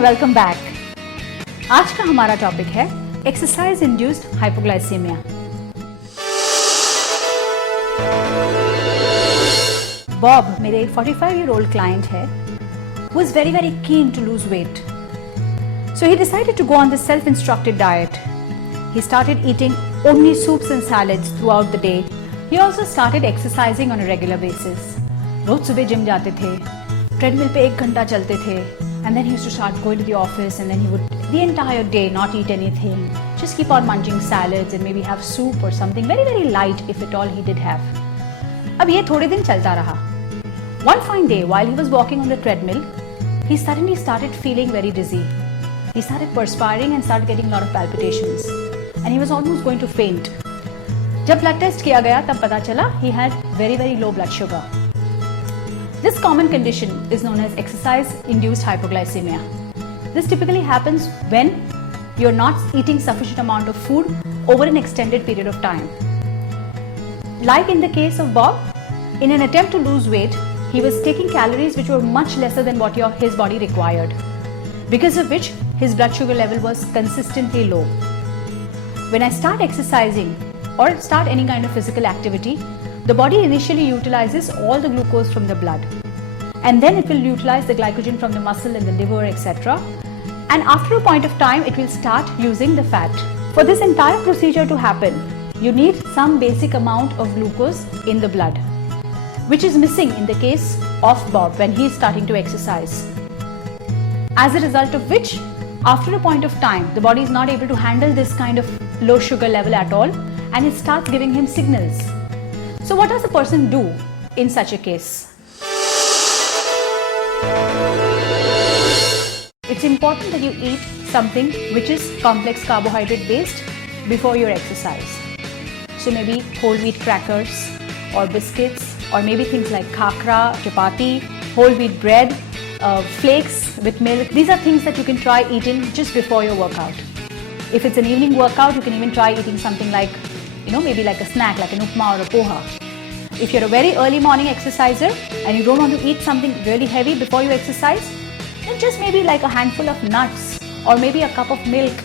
And welcome back. आज का हमारा टॉपिक है एक्सरसाइज इंड्यूस्ड हाइपोग्लाइसीमिया। बॉब मेरे 45-year-old क्लाइंट है who is very keen to lose weight. So he decided to go on this self-instructed diet. He started eating only soups and salads throughout the day. He also started exercising on a regular basis. रोज सुबह gym जाते थे, treadmill पे 1 घंटा चलते थे, and then he used to start going to the office, and then he would the entire day not eat anything, just keep on munching salads and maybe have soup or something very light if at all he did have. अब ये थोड़े दिन चलता रहा. One fine day while he was walking on the treadmill, he suddenly started feeling very dizzy. He started perspiring and started getting a lot of palpitations, and he was almost going to faint. जब blood test किया गया तब पता चला he had very low blood sugar. This common condition is known as exercise-induced hypoglycemia. This typically happens when you're not eating sufficient amount of food over an extended period of time. Like in the case of Bob, in an attempt to lose weight, he was taking calories which were much lesser than what his body required, because of which his blood sugar level was consistently low. When I start exercising or start any kind of physical activity, the body initially utilizes all the glucose from the blood, and then it will utilize the glycogen from the muscle and the liver, etc. And after a point of time, it will start using the fat. For this entire procedure to happen, you need some basic amount of glucose in the blood, which is missing in the case of Bob when he is starting to exercise. As a result of which, after a point of time, the body is not able to handle this kind of low sugar level at all, and it starts giving him signals. So what does a person do in such a case? It's important that you eat something which is complex carbohydrate based before your exercise. So maybe whole wheat crackers or biscuits, or maybe things like khakra, chapati, whole wheat bread, flakes with milk. These are things that you can try eating just before your workout. If it's an evening workout, you can even try eating something like, maybe like a snack, like an upma or a poha. If you're a very early morning exerciser and you don't want to eat something really heavy before you exercise, then just maybe like a handful of nuts, or maybe a cup of milk,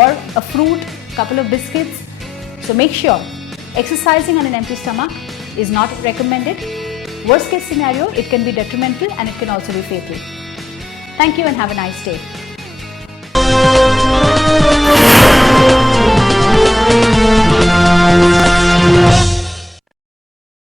or a fruit, couple of biscuits. So make sure exercising on an empty stomach is not recommended. Worst case scenario, it can be detrimental and it can also be fatal. Thank you and have a nice day.